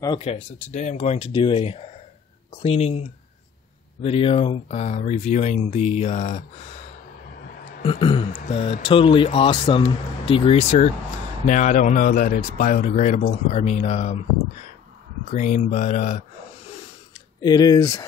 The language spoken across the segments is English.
Okay, so today I'm going to do a cleaning video reviewing the the totally awesome degreaser. Now I don't know that it's biodegradable, green, but it is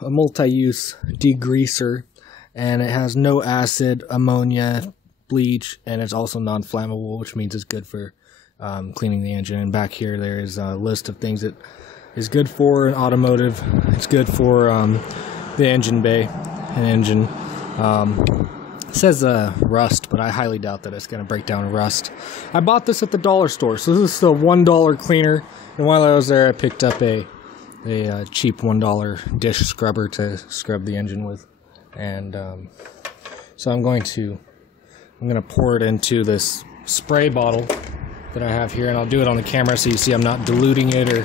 a multi-use degreaser, and it has no acid, ammonia, bleach, and it's also non-flammable, which means it's good for cleaning the engine. And back here there is a list of things that is good for an automotive. It's good for the engine bay and engine. It says rust, but I highly doubt that it's going to break down rust. I bought this at the dollar store, so this is a $1 cleaner, and while I was there I picked up a cheap $1 dish scrubber to scrub the engine with. And so I'm going to pour it into this spray bottle that I have here, and I'll do it on the camera so you see I'm not diluting it or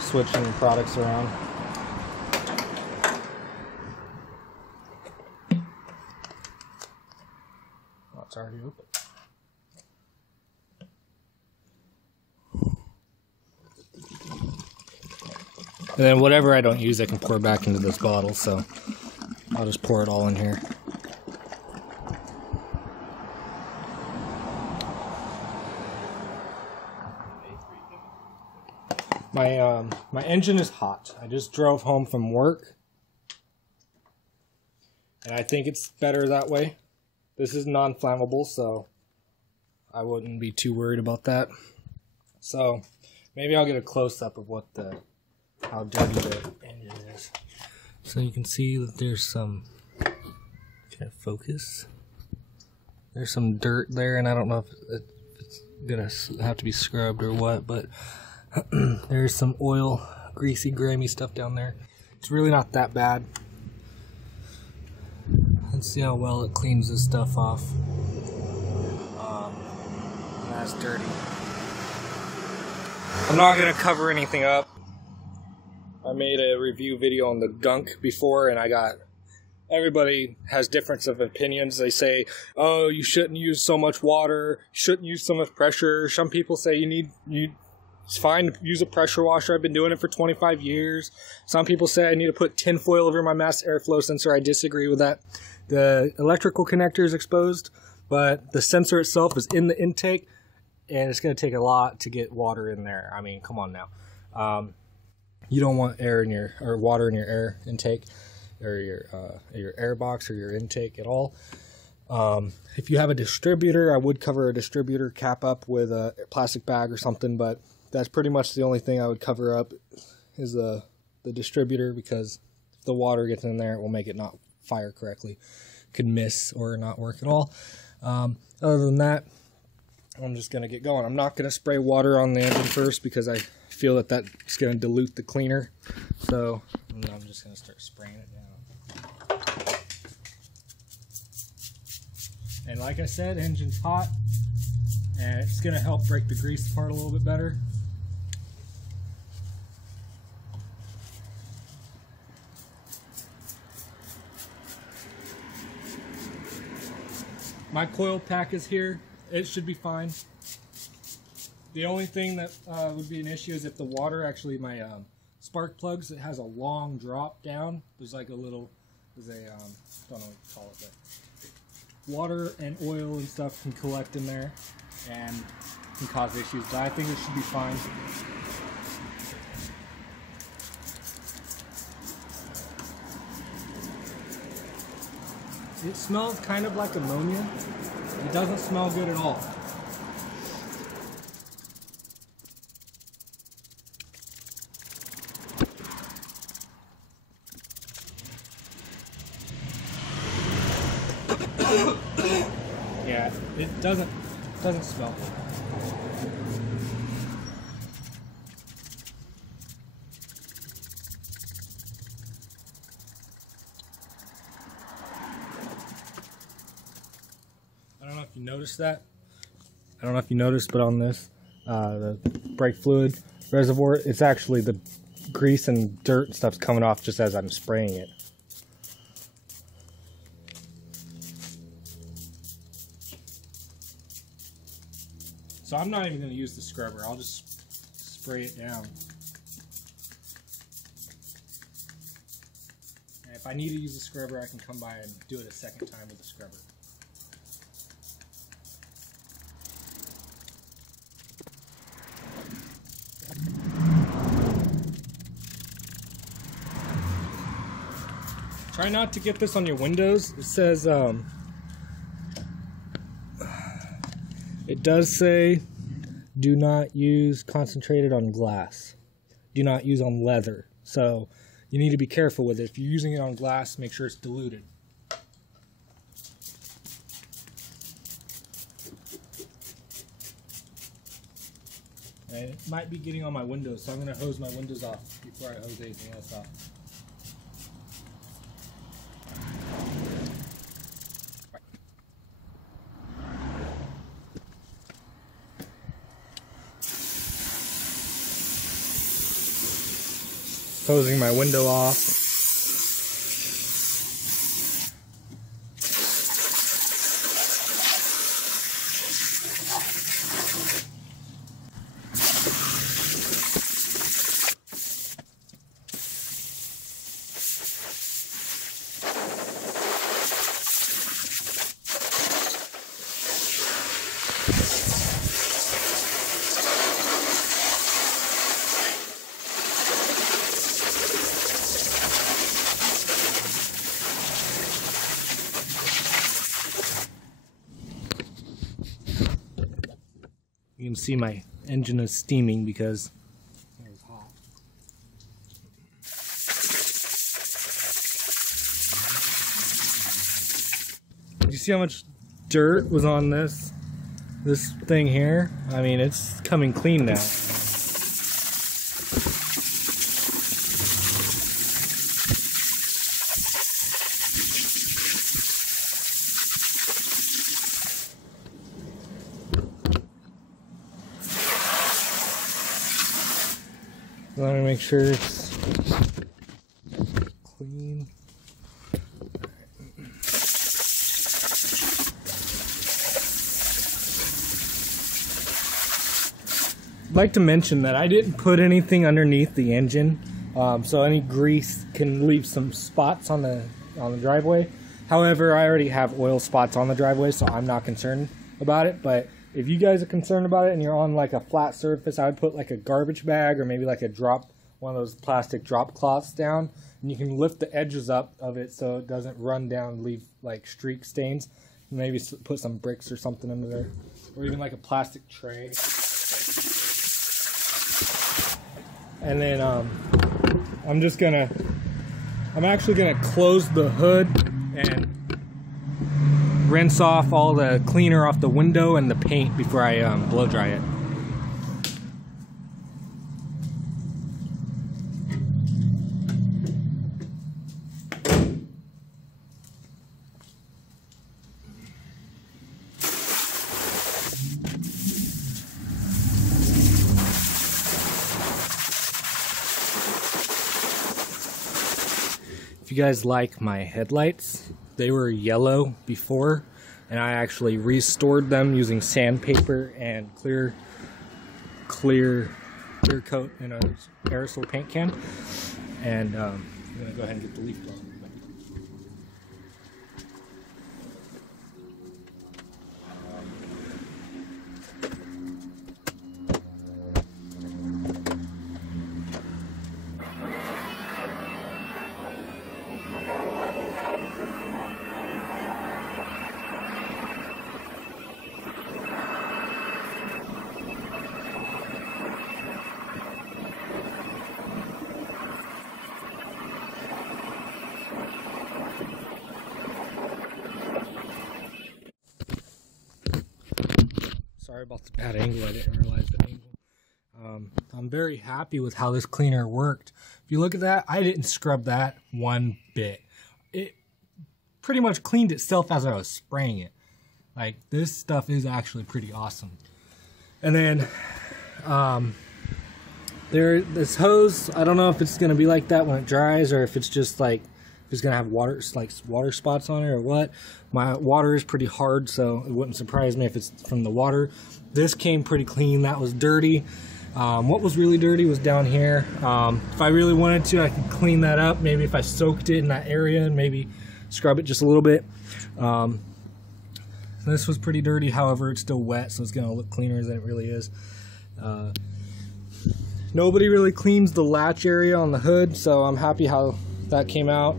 switching products around. Oh, it's already open. And then whatever I don't use, I can pour back into this bottle, so I'll just pour it all in here. My engine is hot. I just drove home from work, and I think it's better that way. This is non-flammable, so I wouldn't be too worried about that. So maybe I'll get a close-up of how dirty the engine is. So you can see that there's some, can it focus? There's some dirt there, and I don't know if it's gonna have to be scrubbed or what, but there's some oil, greasy, grimy stuff down there. It's really not that bad. Let's see how well it cleans this stuff off. That's dirty. I'm not gonna cover anything up. I made a review video on the GUNK before, and everybody has difference of opinions. They say, oh, you shouldn't use so much water, you shouldn't use so much pressure. Some people say it's fine to use a pressure washer. I've been doing it for 25 years. Some people say I need to put tinfoil over my mass airflow sensor. I disagree with that. The electrical connector is exposed, but the sensor itself is in the intake, and it's going to take a lot to get water in there. I mean, come on now. You don't want water in your air intake or your air box or your intake at all. If you have a distributor, I would cover a distributor cap up with a plastic bag or something, but that's pretty much the only thing I would cover up is the distributor, because if the water gets in there, it will make it not fire correctly. It could miss or not work at all. Other than that, I'm just going to get going. I'm not going to spray water on the engine first because I feel that that's going to dilute the cleaner. So I'm just going to start spraying it down. And like I said, engine's hot, and it's going to help break the grease apart a little bit better. My coil pack is here. It should be fine. The only thing that would be an issue is if the water, actually my spark plugs, it has a long drop down. There's like a little, I don't know what to call it, but water and oil and stuff can collect in there and can cause issues, but I think it should be fine. It smells kind of like ammonia. It doesn't smell good at all. Yeah, it doesn't smell good. I don't know if you noticed that. I don't know if you noticed, but on this, the brake fluid reservoir, it's actually the grease and dirt and stuff's coming off just as I'm spraying it. So I'm not even going to use the scrubber. I'll just spray it down. if I need to use a scrubber, I can come by and do it a second time with a scrubber. Try not to get this on your windows. It says, it does say, do not use concentrated on glass. Do not use on leather. So you need to be careful with it. If you're using it on glass, make sure it's diluted. And it might be getting on my windows, so I'm going to hose my windows off before I hose anything else off. Hosing my window off. You can see my engine is steaming because it was hot. You see how much dirt was on this thing here? I mean, it's coming clean now. Let me make sure it's clean. I'd like to mention that I didn't put anything underneath the engine, so any grease can leave some spots on the driveway. However, I already have oil spots on the driveway, so I'm not concerned about it. But if you guys are concerned about it and you're on like a flat surface, I would put like a garbage bag or maybe like one of those plastic drop cloths down, and you can lift the edges up of it so it doesn't run down and leave like streak stains. Maybe put some bricks or something under there, or even like a plastic tray. And then I'm actually gonna close the hood and rinse off all the cleaner off the window and the paint before I blow dry it. If you guys like my headlights, they were yellow before, and I actually restored them using sandpaper and clear coat in an aerosol paint can. And I'm gonna go ahead and get the leaf blower. Sorry about the bad angle, I didn't realize the angle. I'm very happy with how this cleaner worked. If you look at that, I didn't scrub that one bit. It pretty much cleaned itself as I was spraying it. Like, this stuff is actually pretty awesome. And then, this hose, I don't know if it's gonna be like that when it dries, or if it's just like, if it's gonna have water spots on it or what. My water is pretty hard, so it wouldn't surprise me if it's from the water. This came pretty clean. That was dirty. What was really dirty was down here. If I really wanted to, I could clean that up. Maybe if I soaked it in that area and maybe scrub it just a little bit. This was pretty dirty, however, it's still wet, so it's going to look cleaner than it really is. Nobody really cleans the latch area on the hood, so I'm happy how that came out.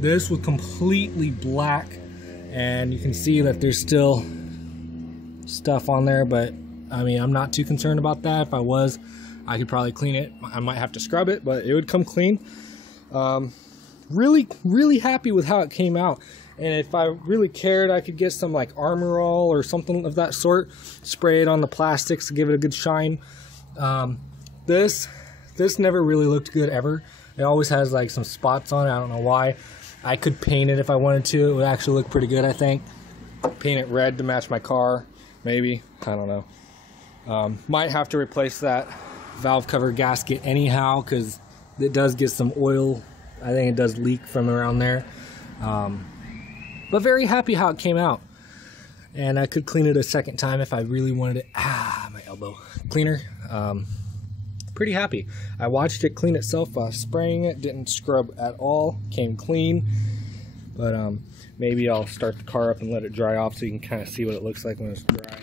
This was completely black, and you can see that there's still stuff on there, but I mean, I'm not too concerned about that. If I was, I could probably clean it. I might have to scrub it, but it would come clean. Really happy with how it came out. And if I really cared, I could get some like Armor All or something of that sort, spray it on the plastics to give it a good shine. This never really looked good ever. It always has like some spots on it. I don't know why. I could paint it if I wanted to. It would actually look pretty good, I think. Paint it red to match my car, maybe. I don't know. Might have to replace that valve cover gasket anyhow, because it does get some oil. I think it does leak from around there. But very happy how it came out. And I could clean it a second time if I really wanted it. My elbow. Cleaner. Pretty happy. I watched it clean itself spraying it. Didn't scrub at all. Came clean. But maybe I'll start the car up and let it dry off so you can kind of see what it looks like when it's dry.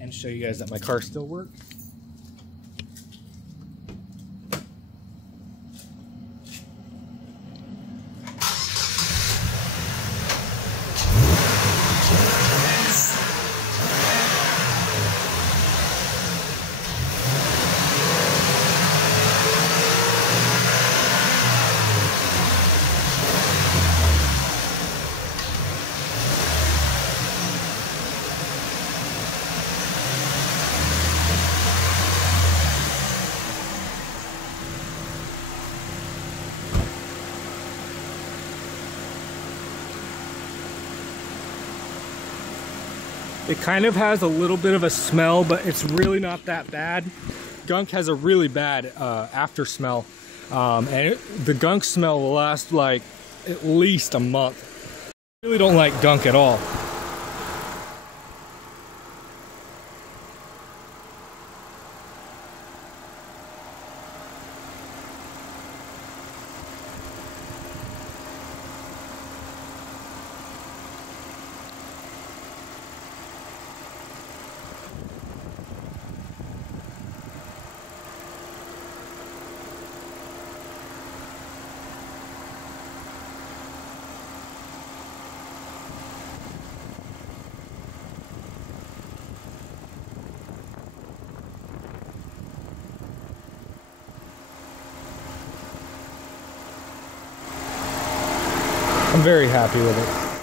And show you guys that my car still works. It kind of has a little bit of a smell, but it's really not that bad. GUNK has a really bad after smell, and the GUNK smell will last like at least a month. I really don't like GUNK at all. I'm very happy with it.